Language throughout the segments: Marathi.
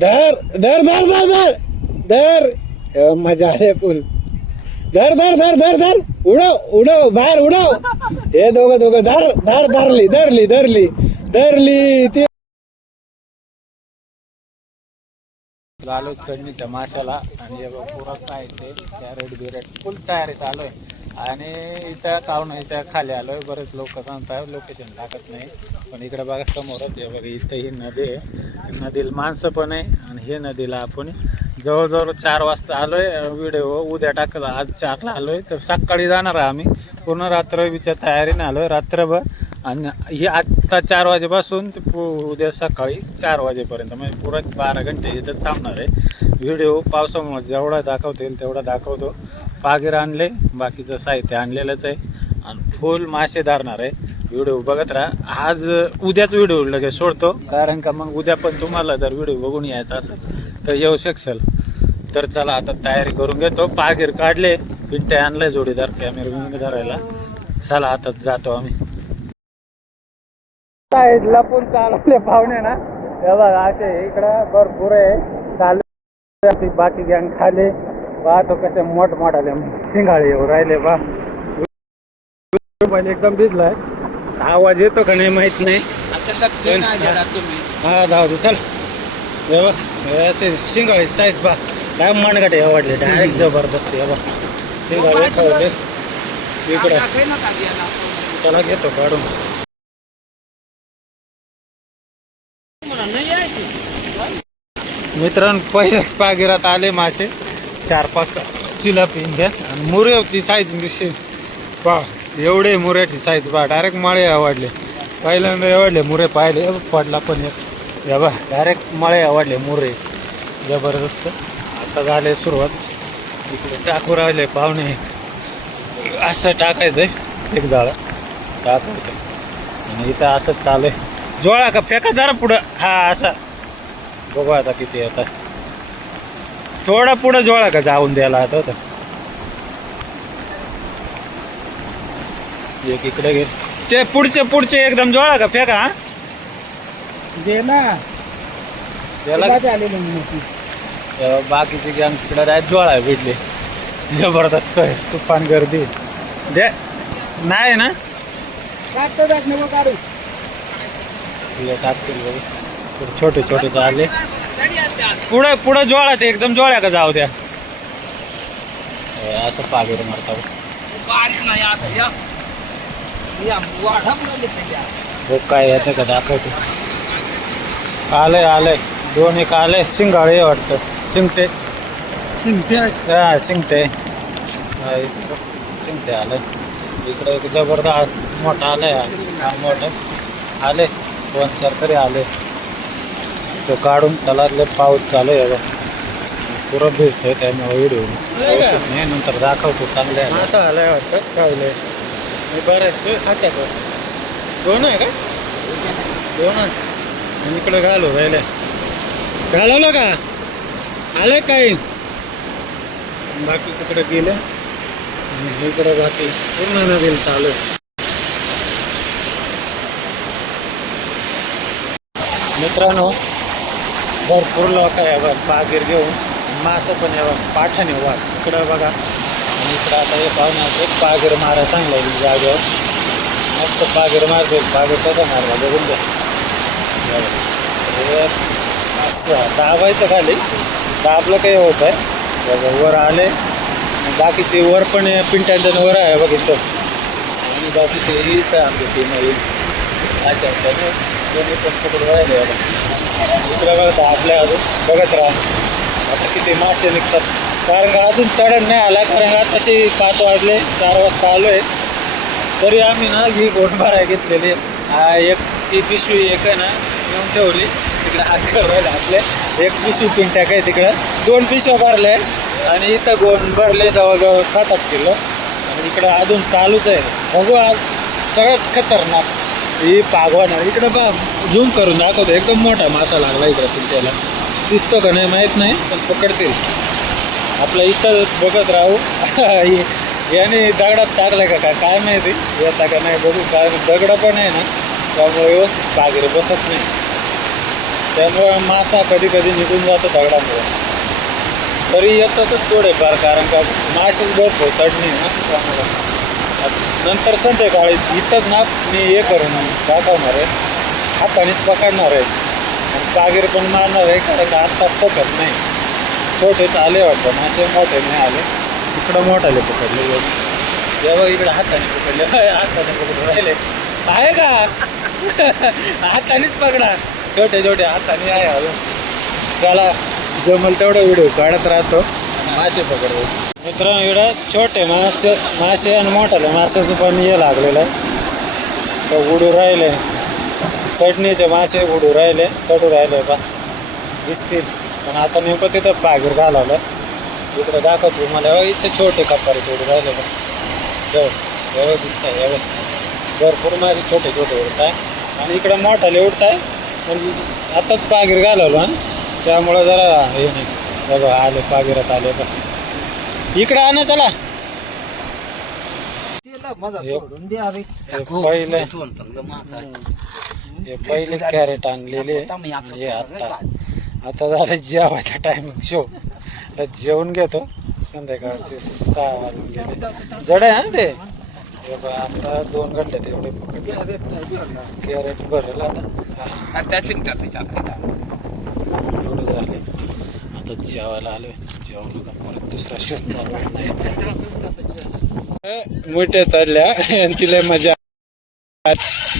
धर धर धर धर धर धर मजा आहे फुल. धर धर धर धर धर उडव उडव बाहेर उडव. हे दोघं धर धर धरली धरली धरली धरली ती. आलो चढणीच्या माशाला आणि पुरा साहित्य कॅरेट बिरेट फुल तयारीत आलोय. आणि इथं काहून इथं खाली आलोय. बरेच लोक सांगतात लोकेशन टाकत नाही, पण इकडे बघा समोरच हे बघा इथं ही नदी आहे. नदीला माणसं पण आहे आणि हे नदीला आपण जवळजवळ 4 वाजता आलोय. व्हिडिओ उद्या टाकला, आज 4ला आलोय तर सकाळी जाणार आहे आम्ही. पूर्ण रात्रभरच्या तयारीने आलोय रात्रभर. आणि ही आत्ता 4 वाजेपासून ते उद्या सकाळी 4 वाजेपर्यंत म्हणजे पुरा 12 घंटे इथं थांबणार आहे. व्हिडिओ पावसामुळे जेवढा दाखवता येईल तेवढा दाखवतो. पागीर आणले, बाकीचं साहित्य आणलेलंच आहे आणि फुल मासे धरणार आहे. व्हिडिओ बघत राहा. आज उद्याच व्हिडिओ लगेच सोडतो, कारण का मग उद्या पण तुम्हाला जर व्हिडिओ बघून यायचा असेल तर येऊ शकशाल. तर चला आता तयारी करून घेतो. पागीर काढले, पिंटे आणले जोडीदार कॅमेरा धरायला. चला आता जातो आम्ही. लपून चालवले पाहुणे ना, तेव्हा असे इकडं भरपूर आहे चालू. बाकी गँग खाली पाहतो कसे मोठमोठाले शिंगाळे येऊ राहिले बा. एकदम भिजलाय. आवाज येतो का नाही माहित नाही. हा जाऊ दे चल. शिंगाळे साईज बा काय मनगटे आवडले डायरेक्ट जबरदस्त. बा शिंगाळे खावले इकडे. चला घेतो काढून. मित्रांनो पहिल्याच पागिरात आले मासे 4-5 चिलापी घ्या. आणि मुर्याची साईज दिसते पा. एवढे मुऱ्याची साईज पा. डायरेक्ट मळे आवडले. पहिल्यांदा आवडले मुरे पाहिले. पडला पण या बा डायरेक्ट मळे आवडले मुरे जबरदस्त. आता झाले सुरुवात. इकडे टाकू राहिले पाहुणे. असं टाकायचं एक जाळं टाकायचं आणि इथं असंच चालू आहे. जोळा का फेका जरा पुढं. हा असा बघू आता किती येतात. थोडा पुढं जोळा का जाऊन द्यायला आता होतं. एक इकडे घे. ते पुढचे एकदम जोळा का फेका. हा दे ना त्याला. बाकीचे गॅंग तिकडे राहत जोळा भेटले जबरदस्त. तुफान गर्दी दे नाही ना. टाकतील छोटे छोटे आले. पुढं जोळा ते एकदम जोळ्या का जाऊ द्या. असं पागीर मारतात. हो काय येतं का दाखवते. आलंय 2-1 आले. शिंगाळे वाटतं. शिंगटे हा शिंगटे आलं. इकडे एक जबरदस्त मोठा आलाय. हा मोठं आले 2-4 तरी आले. तो काढून त्याला पाऊस चालू आहे. पुरं भिजतोय त्यामुळे व्हिडिओ नाही नंतर दाखवतो. चांगले आता आलाय वाटतं. खावले बरं खात्या 2 आहे का. 2 आणि इकडे घालू राहिले. घालवलं का आलंय काही. बाकी तिकडे गेले. इकडे बाकी पूर्ण नदीला चालू आहे. मित्रांनो भरपूर लोक आहे बघ पागीर घेऊन. मासं पण आहे बघ. पाठाने वाघ इकडं बघा. आणि इकडं आता हे पाहुणे एक पागीर मारा चांगला आहे जागेवर. मस्त पागीर मारतो. पागीर कसा मारला बघून द्या. असं दाबायचं खाली. दाबलं काही होत आहे. वर आले. बाकीचे वर पण पिंट्यांच्या वर आहे बघितलं. आणि बाकीचे इथं आमची टीम येईल. अच्छा दोन्ही पण पकडून राहिले. इकडे बघा आपल्या अजून बघत राहा. आता किती मासे निघतात. कारण का अजून चढण नाही आला. कारण का तशी 5 वाजले 4 वाजता आलो आहे. तरी आम्ही ना ही गोट भराय घेतलेली. एक ती पिशवी एक आहे ना येऊन ठेवली तिकडे. हात राहिले आपले. एक पिशवी पिंट्या काय तिकडं 2 पिशव्या भरले. आणि इथं गोण भरले जवळजवळ 7-8 किलो. आणि इकडं अजून चालूच आहे. बघू आज सगळ्यात खतरनाक ही पागवान. इकडं बा झूम करून दाखवतो. एकदम मोठा मासा लागला इकडं पिंट्याला. दिसतो का नाही माहीत नाही पण पकडतील. आपल्या इथं बघत राहू. याने दगडात टाकलं का काय माहिती येता का नाही बघू. काय दगड पण आहे ना त्यामुळे व्यवस्थित पागीर बसत नाही. त्यामुळे मासा कधी कधी निघून जातो दगडामुळे. तरी येतातच थोडेफार, कारण का मासेच भरतो चढणी ना त्यामुळे. नंतर संध्याकाळी इथंच ना मी हे करून दाखवणार आहे, हातानेच पकडणार आहे आणि पागीर पण मारणार आहे, कारण का आत्ता पकत नाही. छोटेच आले वाटतं मासे, मोठे नाही आले. इकडं मोठाले पकडले, जेव्हा इकडे हाताने पकडले, हाताने पकडून राहिले आहे का हातानेच पकडा, छोटे छोटे हाताने आहे अजून. त्याला जमल तेवढा व्हिडिओ काढत राहतो आणि मासे पकडतो. मित्रांनो इकडं छोटे मासे आणि मोठाले माशाचं पण हे लागलेलं आहे, तर उडू राहिले. चटणीचे मासे उडू राहिले, चढू राहिले बा दिसतील. पण आता नेमकं तिथं पागीर घालवलं. इकडं दाखवतो मला, इथे छोटे कपारे उडू राहिले बा, एवढं दिसत आहे. एवढं भरपूर मासे छोटे छोटे उडत आहे आणि इकडं मोठाले उडत आहे. पण आताच पागीर घालवलं त्यामुळं जरा हे नाही. बघा आले पागिरात आले बा, इकडं आणा त्याला. पहिले कॅरेट आणलेले हे आता झालं जेवायचा टायमिंग शो. जेवून घेतो, संध्याकाळचे 6 वाजून गेले. जड आहे हा ते. आता 2 घंटे तेवढे पकडले. कॅरेट भरलं आता एवढे झाले. आता जेवायला आलोय, जेवण का परत दुसरा शोध चालू आहे. मोठ्या चढल्या तिला मजा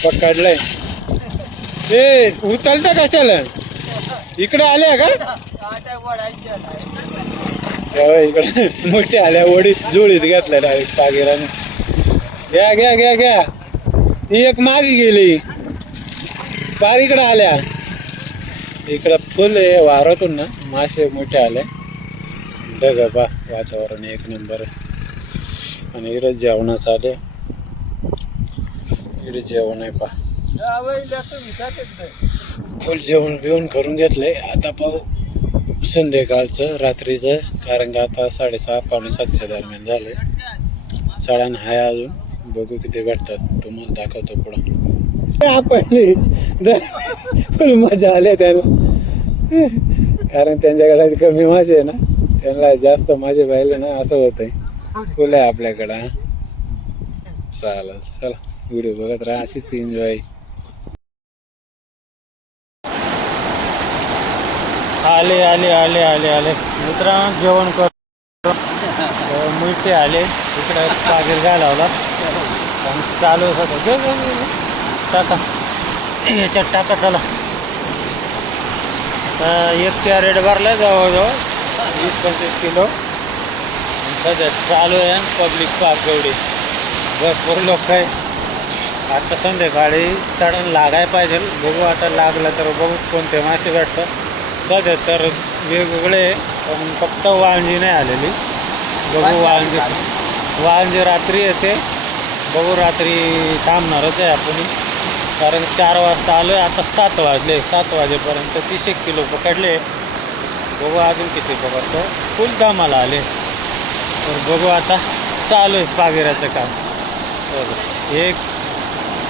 पकडलंय. ए उचलता कशाला, इकडे आल्या का? इकडे मोठे आल्या, वडीत जुळीत घेतल्या डायरेक्ट पागिराने. घ्या घ्या घ्या घ्या. ती एक मागे गेली, पार इकडे आल्या. इकडं फुल आहे वारातून ना, मासे मोठे आले. बघा बा वातावरण एक नंबर. आणि इकडे जेवणाचं आले, इकडे जेवण आहे पा. फुल जेवण बिवून करून घेतलंय. आता पाहू संध्याकाळचं रात्रीचं, कारण का आता 6:30 पावणे 7च्या दरम्यान झाले. चढण आहे अजून, बघू किती भेटतात, तुम्हाला दाखवतो पुढं. फुल मजा आल्या त्यानं, कारण त्यांच्याकडे कमी मासे आहे ना, त्यांना जास्त मासे पाहिले ना असं होतंय. फुल आहे आपल्याकडं. चालेल चला, व्हिडिओ बघत राहा, अशीच एन्जॉय. आले आले आले आले आले मित्रांनो, जेवण कर. मिठे आले, इकडे पागीर घालावला चालू होतं. टाका याच्यात टाका. चला एक कॅरेट भरला जवळजवळ 20-25 किलो. सध्या चालू आहे पब्लिक पाक एवढी, भरपूर लोक आहे. आता संध्याकाळी चढण लागाय पाहिजे. बघू आता लागलं तर बघू कोणते मासे भेटतात. सध्या तर वेगवेगळे, पण फक्त वाळंजी नाही आलेली. बघू वाळंजी रात्री येते. बघू रात्री थांबणारच आहे आपण, कारण 4 वाजता आलो आहे. आता 7 वाजले. 7 वाजेपर्यंत 30 किलो पकडले. बघू अजून किती पकडतो. फुल धामाला आले. तर बघू आता चालू आहे पागिराचं काम. 1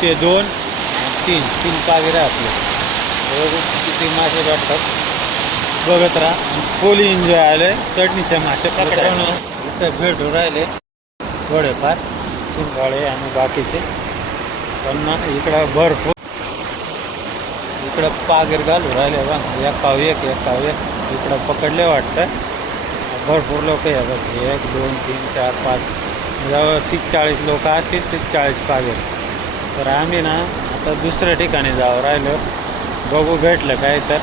ते 2 3 पागिरा आपले. बघू किती मासे भेटतात, बघत राहा. फुल एन्जॉय आले. चटणीचे मासे पकडायला इथं भेटून राहिले थोडेफार, शिंगाळे आणि बाकीचे. पण ना इकडं भरपूर, इकडं पागीर घालू राहिले बा. एकाव एक इकडं पकडले वाटतं. भरपूर लोक आहे बघ. 1 2 3 4 5 जवळ 30-40 लोक असतील. 30-40 पागीर. तर आम्ही ना आता दुसऱ्या ठिकाणी जाऊ राहिलो, बघू भेटलं काय तर.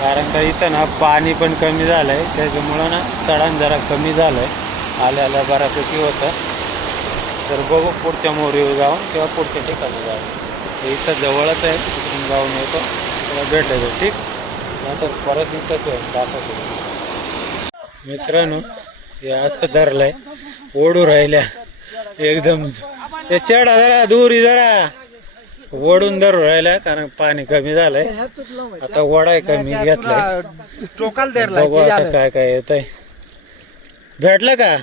कारण का इथं ना पाणी पण कमी झालं आहे, त्याच्यामुळं ना चढण जरा कमी झालं आहे. आल्याला बऱ्यापैकी होतं. तर बघू पुढच्या मोरीवर जाऊन किंवा पुढच्या ठिकाणी जाऊ. इथं जवळच आहे, तिकडून जाऊन येतो, त्याला भेटायचं. ठीक नाही तर परत इथंच दाखवतो. मित्रांनो हे असं धरलंय, ओढू राहिल्या एकदम. हे शेडा जरा दूर जरा ओढून धरू राहिल्या, कारण पाणी कमी झालंय. आता ओढाय कमी घेतलाय. बघू आता काय काय येत आहे. भेटलं का?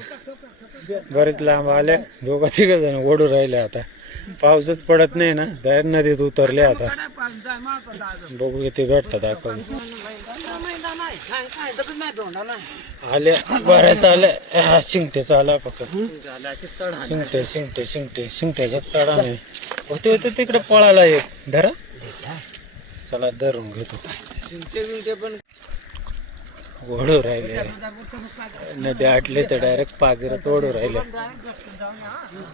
बरेच लांब आले. 2-3 जण ओढू राहिले. आता पाऊसच पडत नाही ना, बाहेर नदीत उतरले आता. बघू किती भेटतात आपण. आल्या बऱ्याच आल्या. शिंगटेचा आला फक्त. शिंगट्याचा चढा नाही होते होते तिकडे पळाला एक धरा. चला धरून घेतो. ओढू राहिले नदी आटले तर डायरेक्ट पागिरात ओढू राहिले.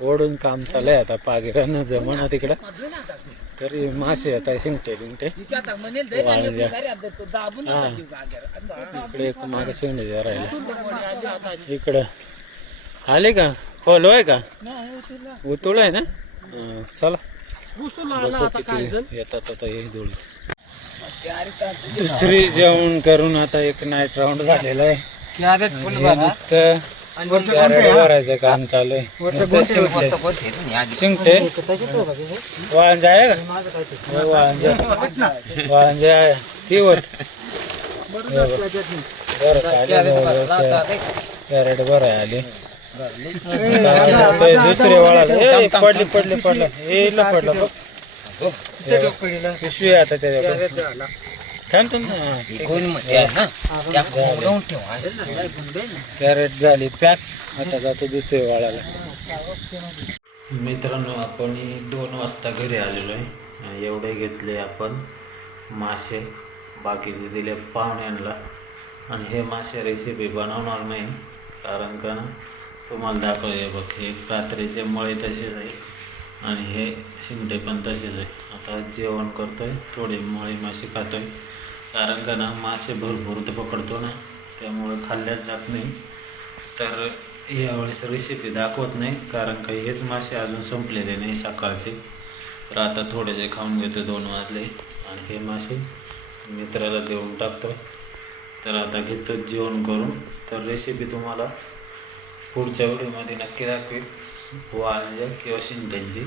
ओढून काम चाललंय आता. पागिरानं जमना तिकडं तरी मासे आता शिंगटे बिंगटे इकडे एक मागे शिंगटे राहिला. इकडं आले का? खोल आहे का? उतुळ आहे ना. चला किती येतात आता हे धुळी. दुसरी जेवण करून आता एक नाईट राऊंड झालेला आहे. नुसतं भरायचं काम चालू आहे. शिंगटे वांजे आहे का? वांजे आहे ती होत कॅरेट बरं आहे आली. दुसरे वळाला पडले हे पडलं बघ. पिशवी आता त्याच्याकडे कॅरेट झाली पॅक. आता जातो दुसरे वाळाला. मित्रांनो आपण 2 वाजता घरी आलेलो आहे. एवढे घेतले आपण मासे, बाकीचे दिले पाहुण्यांना. आणि हे मासे रेसिपी बनवणार नाही कारण का ना तुम्हाला दाखवले बघ. हे रात्रीचे मळे तसेच आहे आणि हे शिंगटे पण तसेच आहे. आता जेवण करतोय, थोडे मळे मासे खातोय कारण का ना मासे भरपूर तर पकडतो ना, त्यामुळे खाल्ल्याच जात नाही. तर यावेळेस रेसिपी दाखवत नाही कारण का हेच मासे अजून संपलेले नाही सकाळचे. तर आता थोडेसे खाऊन घेतो. 2 वाजले आणि हे मासे मित्राला देऊन टाकतो. तर आता घेतो जेवण करून. तर रेसिपी तुम्हाला पुढच्या व्हिडिओमध्ये नक्की दाखवेल. वांजे किंवा शिंगट्यांची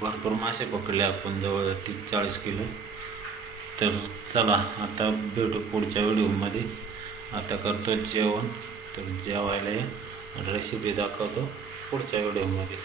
भरपूर मासे पकडले आपण, जवळ 30-40 किलो. तर चला आता भेटू पुढच्या व्हिडिओमध्ये. आता करतो जेवण. तर जेवायला रेसिपी दाखवतो पुढच्या व्हिडिओमध्ये.